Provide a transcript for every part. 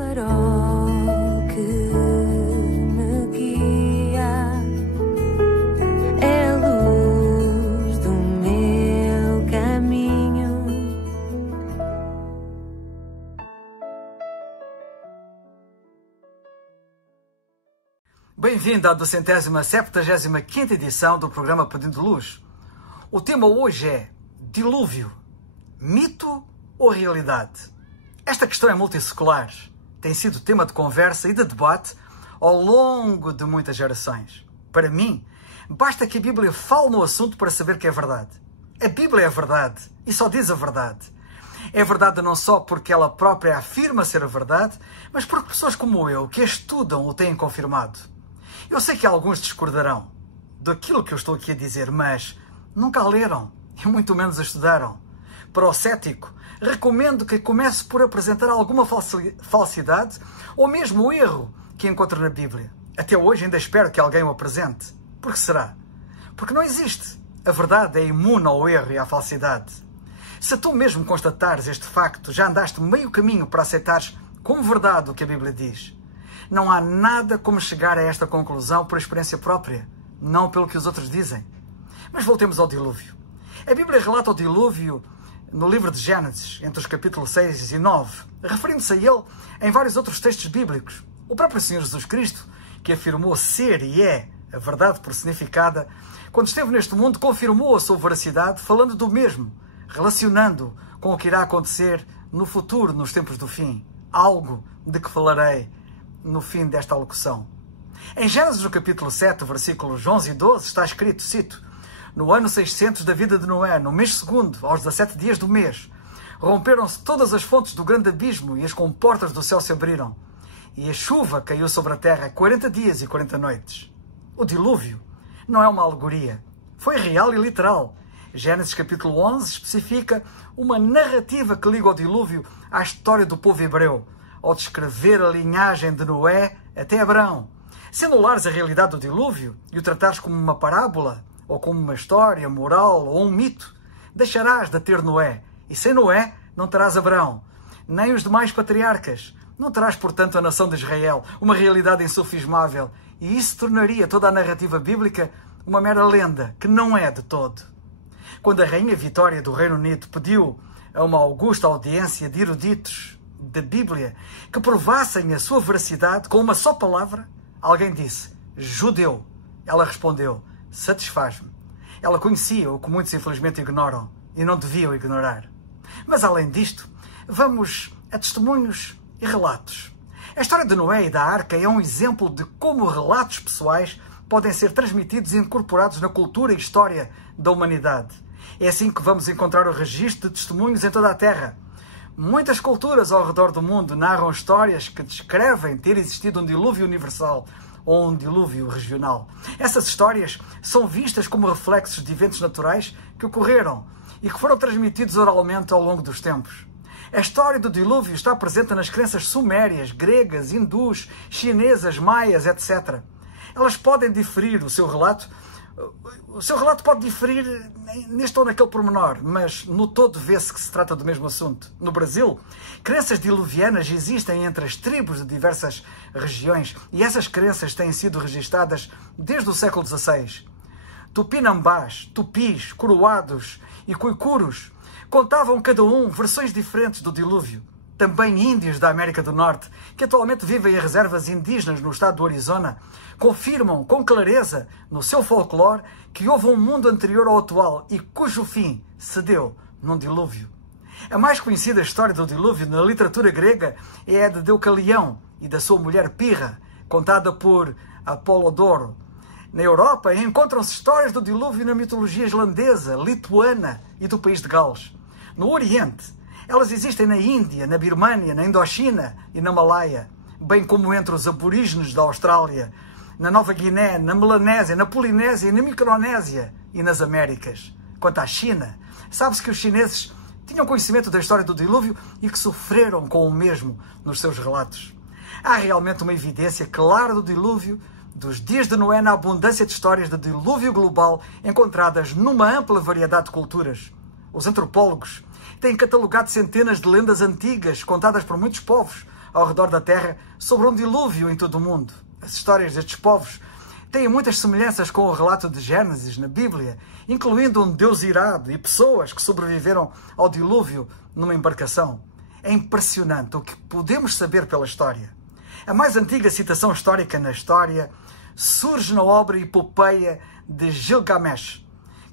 farol que me guia, é a luz do meu caminho. Bem-vindo à 275ª edição do programa Pedindo Luz. O tema hoje é dilúvio, mito ou realidade? Esta questão é multissecular, tem sido tema de conversa e de debate ao longo de muitas gerações. Para mim, basta que a Bíblia fale no assunto para saber que é verdade. A Bíblia é verdade e só diz a verdade. É verdade não só porque ela própria afirma ser a verdade, mas porque pessoas como eu, que a estudam, o têm confirmado. Eu sei que alguns discordarão daquilo que eu estou aqui a dizer, mas nunca a leram e muito menos a estudaram. Para o cético, recomendo que comece por apresentar alguma falsidade ou mesmo o erro que encontra na Bíblia. Até hoje ainda espero que alguém o apresente. Por que será? Porque não existe. A verdade é imune ao erro e à falsidade. Se tu mesmo constatares este facto, já andaste meio caminho para aceitares como verdade o que a Bíblia diz. Não há nada como chegar a esta conclusão por experiência própria, não pelo que os outros dizem. Mas voltemos ao dilúvio. A Bíblia relata o dilúvio no livro de Gênesis, entre os capítulos 6 e 9, referindo-se a ele em vários outros textos bíblicos. O próprio Senhor Jesus Cristo, que afirmou ser e é a verdade personificada, quando esteve neste mundo, confirmou a sua veracidade, falando do mesmo, relacionando com o que irá acontecer no futuro, nos tempos do fim. Algo de que falarei no fim desta alocução. Em Gênesis, no capítulo 7, versículos 11 e 12, está escrito, cito: no ano 600 da vida de Noé, no mês segundo, aos 17 dias do mês, romperam-se todas as fontes do grande abismo e as comportas do céu se abriram. E a chuva caiu sobre a terra 40 dias e 40 noites. O dilúvio não é uma alegoria. Foi real e literal. Gênesis capítulo 11 especifica uma narrativa que liga o dilúvio à história do povo hebreu, ao descrever a linhagem de Noé até Abraão. Se anulares a realidade do dilúvio e o tratares como uma parábola, ou como uma história moral ou um mito, deixarás de ter Noé, e sem Noé não terás Abraão, nem os demais patriarcas. Não terás, portanto, a nação de Israel, uma realidade insufismável, e isso tornaria toda a narrativa bíblica uma mera lenda, que não é de todo. Quando a rainha Vitória do Reino Unido pediu a uma augusta audiência de eruditos da Bíblia que provassem a sua veracidade com uma só palavra, alguém disse, judeu. Ela respondeu, satisfaz-me. Ela conhecia o que muitos infelizmente ignoram e não deviam ignorar. Mas além disto, vamos a testemunhos e relatos. A história de Noé e da Arca é um exemplo de como relatos pessoais podem ser transmitidos e incorporados na cultura e história da humanidade. É assim que vamos encontrar o registro de testemunhos em toda a Terra. Muitas culturas ao redor do mundo narram histórias que descrevem ter existido um dilúvio universal ou um dilúvio regional. Essas histórias são vistas como reflexos de eventos naturais que ocorreram e que foram transmitidos oralmente ao longo dos tempos. A história do dilúvio está presente nas crenças sumérias, gregas, hindus, chinesas, maias, etc. Elas podem diferir o seu relato pode diferir neste ou naquele pormenor, mas no todo vê-se que se trata do mesmo assunto. No Brasil, crenças diluvianas existem entre as tribos de diversas regiões e essas crenças têm sido registadas desde o século XVI. Tupinambás, tupis, coroados e cuicuros contavam cada um versões diferentes do dilúvio. Também índios da América do Norte, que atualmente vivem em reservas indígenas no estado do Arizona, confirmam com clareza no seu folclore que houve um mundo anterior ao atual e cujo fim se deu num dilúvio. A mais conhecida história do dilúvio na literatura grega é a de Deucalião e da sua mulher Pirra, contada por Apolodoro. Na Europa encontram-se histórias do dilúvio na mitologia islandesa, lituana e do país de Gales. No Oriente, elas existem na Índia, na Birmânia, na Indochina e na Malaia, bem como entre os aborígenes da Austrália, na Nova Guiné, na Melanésia, na Polinésia e na Micronésia e nas Américas. Quanto à China, sabe-se que os chineses tinham conhecimento da história do dilúvio e que sofreram com o mesmo nos seus relatos. Há realmente uma evidência clara do dilúvio, dos dias de Noé, na abundância de histórias de dilúvio global encontradas numa ampla variedade de culturas. Os antropólogos têm catalogado centenas de lendas antigas contadas por muitos povos, ao redor da Terra sobre um dilúvio em todo o mundo. As histórias destes povos têm muitas semelhanças com o relato de Gênesis na Bíblia, incluindo um Deus irado e pessoas que sobreviveram ao dilúvio numa embarcação. É impressionante o que podemos saber pela história. A mais antiga citação histórica na história surge na obra epopeia de Gilgamesh,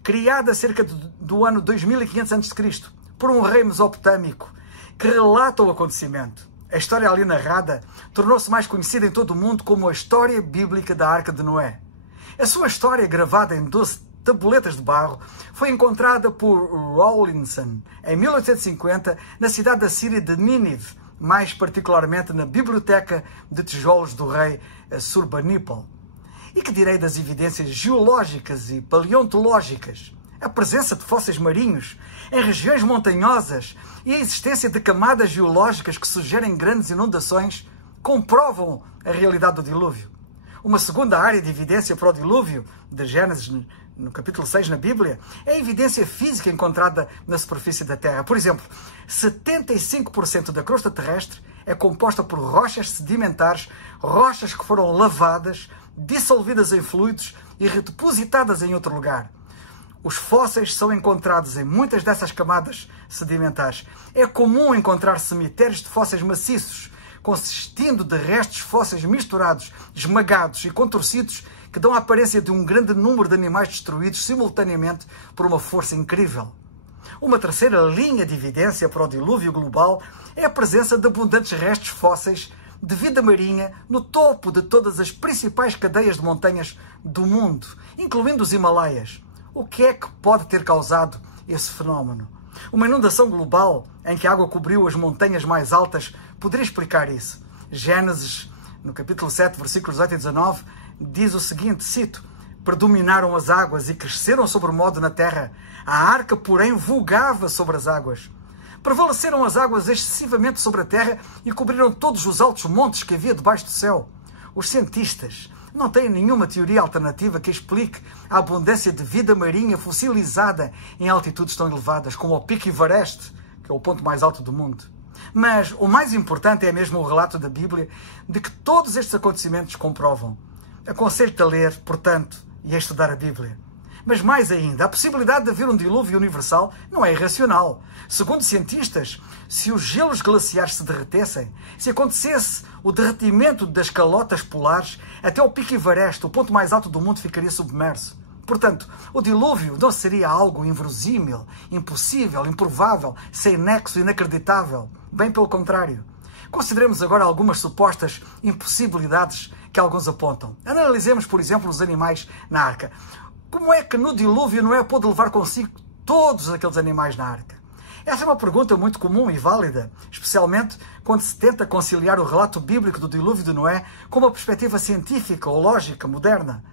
criada cerca do ano 2500 a.C., por um rei mesopotâmico, que relata o acontecimento. A história ali narrada tornou-se mais conhecida em todo o mundo como a história bíblica da Arca de Noé. A sua história, gravada em 12 tabuletas de barro, foi encontrada por Rawlinson em 1850 na cidade da Síria de Nínive, mais particularmente na biblioteca de tijolos do rei Assurbanipal. E que direi das evidências geológicas e paleontológicas? A presença de fósseis marinhos em regiões montanhosas e a existência de camadas geológicas que sugerem grandes inundações comprovam a realidade do dilúvio. Uma segunda área de evidência para o dilúvio, de Gênesis, no capítulo 6 na Bíblia, é a evidência física encontrada na superfície da Terra. Por exemplo, 75% da crosta terrestre é composta por rochas sedimentares, rochas que foram lavadas, dissolvidas em fluidos e redepositadas em outro lugar. Os fósseis são encontrados em muitas dessas camadas sedimentares. É comum encontrar cemitérios de fósseis maciços, consistindo de restos fósseis misturados, esmagados e contorcidos, que dão a aparência de um grande número de animais destruídos simultaneamente por uma força incrível. Uma terceira linha de evidência para o dilúvio global é a presença de abundantes restos fósseis de vida marinha no topo de todas as principais cadeias de montanhas do mundo, incluindo os Himalaias. O que é que pode ter causado esse fenómeno? Uma inundação global em que a água cobriu as montanhas mais altas poderia explicar isso. Gênesis, no capítulo 7, versículos 8 e 19, diz o seguinte, cito, predominaram as águas e cresceram sobremodo na terra. A arca, porém, vogava sobre as águas. Prevaleceram as águas excessivamente sobre a terra e cobriram todos os altos montes que havia debaixo do céu. Os cientistas não têm nenhuma teoria alternativa que explique a abundância de vida marinha fossilizada em altitudes tão elevadas como o Pico Everest, que é o ponto mais alto do mundo. Mas o mais importante é mesmo o relato da Bíblia de que todos estes acontecimentos comprovam. Aconselho-te a ler, portanto, e a estudar a Bíblia. Mas mais ainda, a possibilidade de haver um dilúvio universal não é irracional. Segundo cientistas, se os gelos glaciares se derretessem, se acontecesse o derretimento das calotas polares, até o Pico Everest, o ponto mais alto do mundo, ficaria submerso. Portanto, o dilúvio não seria algo inverosímil, impossível, improvável, sem nexo, inacreditável. Bem pelo contrário. Consideremos agora algumas supostas impossibilidades que alguns apontam. Analisemos, por exemplo, os animais na arca. Como é que no dilúvio Noé pôde levar consigo todos aqueles animais na arca? Essa é uma pergunta muito comum e válida, especialmente quando se tenta conciliar o relato bíblico do dilúvio de Noé com uma perspectiva científica ou lógica moderna.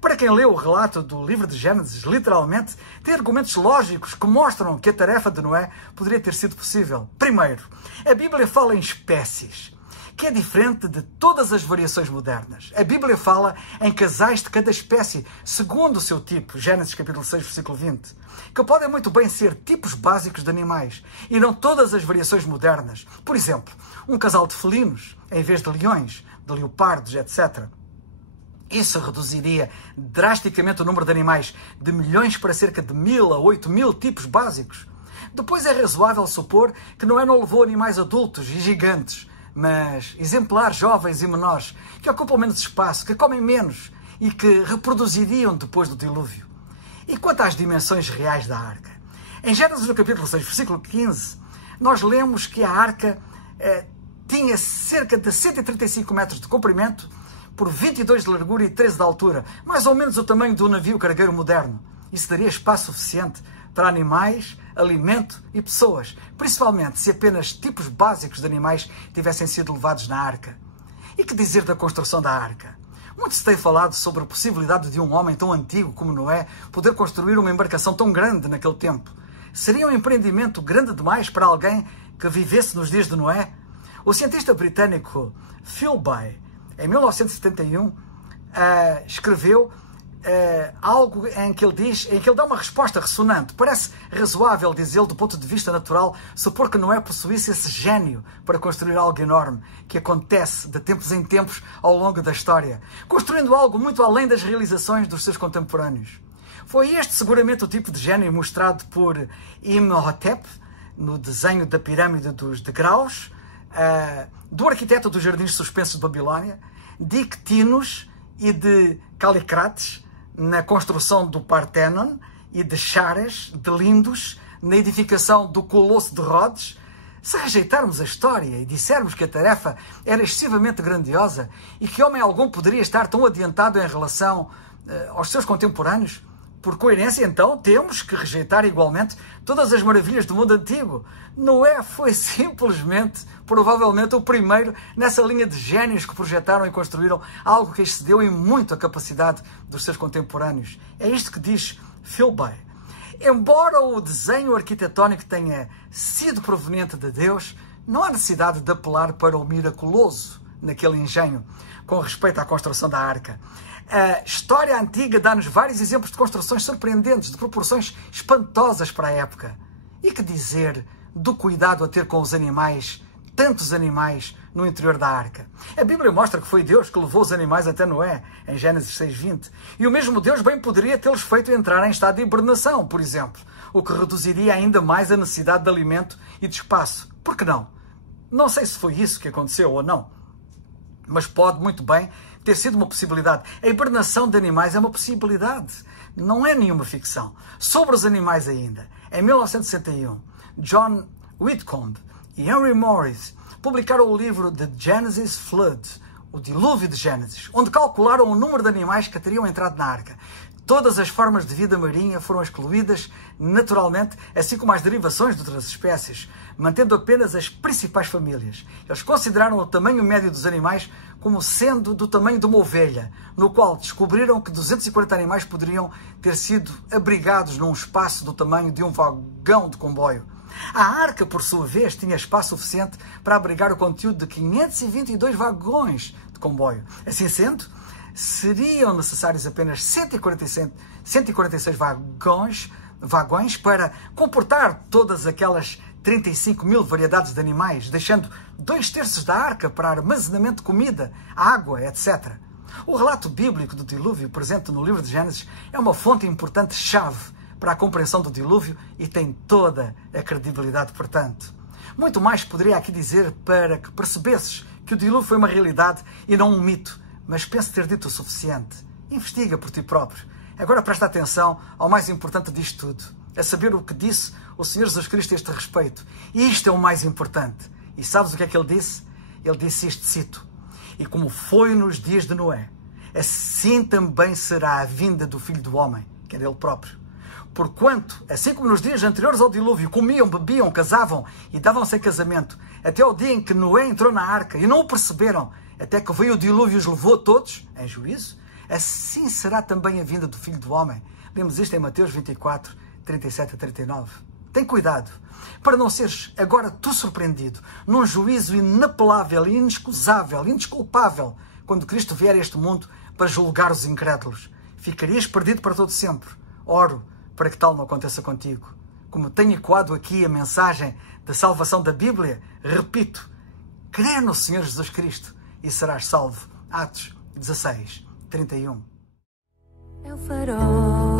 Para quem lê o relato do livro de Gênesis, literalmente, tem argumentos lógicos que mostram que a tarefa de Noé poderia ter sido possível. Primeiro, a Bíblia fala em espécies, que é diferente de todas as variações modernas. A Bíblia fala em casais de cada espécie, segundo o seu tipo, Gênesis capítulo 6, versículo 20, que podem muito bem ser tipos básicos de animais, e não todas as variações modernas. Por exemplo, um casal de felinos, em vez de leões, de leopardos, etc. Isso reduziria drasticamente o número de animais de milhões para cerca de 1000 a 8000 tipos básicos. Depois é razoável supor que Noé não levou animais adultos e gigantes, mas exemplares jovens e menores, que ocupam menos espaço, que comem menos e que reproduziriam depois do dilúvio. E quanto às dimensões reais da arca? Em Gênesis, no capítulo 6, versículo 15, nós lemos que a arca tinha cerca de 135 metros de comprimento, por 22 de largura e 13 de altura, mais ou menos o tamanho de um navio cargueiro moderno. Isso daria espaço suficiente para animais, alimento e pessoas, principalmente se apenas tipos básicos de animais tivessem sido levados na arca. E que dizer da construção da arca? Muito se tem falado sobre a possibilidade de um homem tão antigo como Noé poder construir uma embarcação tão grande naquele tempo. Seria um empreendimento grande demais para alguém que vivesse nos dias de Noé? O cientista britânico Philby, em 1971, escreveu algo em que ele dá uma resposta ressonante. Parece razoável, diz ele, do ponto de vista natural, supor que Noé possuísse esse gênio para construir algo enorme, que acontece de tempos em tempos ao longo da história, construindo algo muito além das realizações dos seus contemporâneos. Foi este seguramente o tipo de gênio mostrado por Imhotep no desenho da pirâmide dos degraus, do arquiteto dos jardins suspensos de Babilónia, de Ictinos e de Calicrates na construção do Partenon, e de Chares, de Lindos, na edificação do Colosso de Rhodes. Se rejeitarmos a história e dissermos que a tarefa era excessivamente grandiosa e que homem algum poderia estar tão adiantado em relação aos seus contemporâneos, por coerência, então, temos que rejeitar igualmente todas as maravilhas do mundo antigo. Noé foi simplesmente, provavelmente, o primeiro nessa linha de génios que projetaram e construíram algo que excedeu em muito a capacidade dos seus contemporâneos. É isto que diz Philby. Embora o desenho arquitetónico tenha sido proveniente de Deus, não há necessidade de apelar para o miraculoso naquele engenho com respeito à construção da arca. A história antiga dá-nos vários exemplos de construções surpreendentes, de proporções espantosas para a época. E que dizer do cuidado a ter com os animais, tantos animais, no interior da arca? A Bíblia mostra que foi Deus que levou os animais até Noé, em Gênesis 6:20. E o mesmo Deus bem poderia tê-los feito entrar em estado de hibernação, por exemplo, o que reduziria ainda mais a necessidade de alimento e de espaço. Por que não? Não sei se foi isso que aconteceu ou não, mas pode muito bem ter sido uma possibilidade. A hibernação de animais é uma possibilidade, não é nenhuma ficção. Sobre os animais ainda, em 1961, John Whitcomb e Henry Morris publicaram o livro The Genesis Flood, o dilúvio de Gênesis, onde calcularam o número de animais que teriam entrado na arca. Todas as formas de vida marinha foram excluídas naturalmente, assim como as derivações de outras espécies, mantendo apenas as principais famílias. Eles consideraram o tamanho médio dos animais como sendo do tamanho de uma ovelha, no qual descobriram que 240 animais poderiam ter sido abrigados num espaço do tamanho de um vagão de comboio. A arca, por sua vez, tinha espaço suficiente para abrigar o conteúdo de 522 vagões de comboio. Assim sendo, seriam necessários apenas 146 vagões para comportar todas aquelas 35 mil variedades de animais, deixando 2/3 da arca para armazenamento de comida, água, etc. O relato bíblico do dilúvio presente no livro de Gênesis é uma fonte importante-chave para a compreensão do dilúvio e tem toda a credibilidade, portanto. Muito mais poderia aqui dizer para que percebesses que o dilúvio foi uma realidade e não um mito, mas penso ter dito o suficiente. Investiga por ti próprio. Agora presta atenção ao mais importante disto tudo, a saber o que disse o Senhor Jesus Cristo a este respeito. E isto é o mais importante. E sabes o que é que ele disse? Ele disse isto, cito: "E como foi nos dias de Noé, assim também será a vinda do Filho do Homem", que era ele próprio. Porquanto, assim como nos dias anteriores ao dilúvio, comiam, bebiam, casavam e davam-se em casamento, até ao dia em que Noé entrou na arca e não o perceberam, até que veio o dilúvio e os levou a todos em juízo, assim será também a vinda do Filho do Homem. Lemos isto em Mateus 24, 37 a 39. Tem cuidado, para não seres agora tu surpreendido num juízo inapelável, inexcusável, indesculpável, quando Cristo vier a este mundo para julgar os incrédulos. Ficarias perdido para todo sempre. Oro para que tal não aconteça contigo. Como tenho ecoado aqui a mensagem da salvação da Bíblia, repito, crê no Senhor Jesus Cristo e serás salvo. Atos 16, 31. É o farol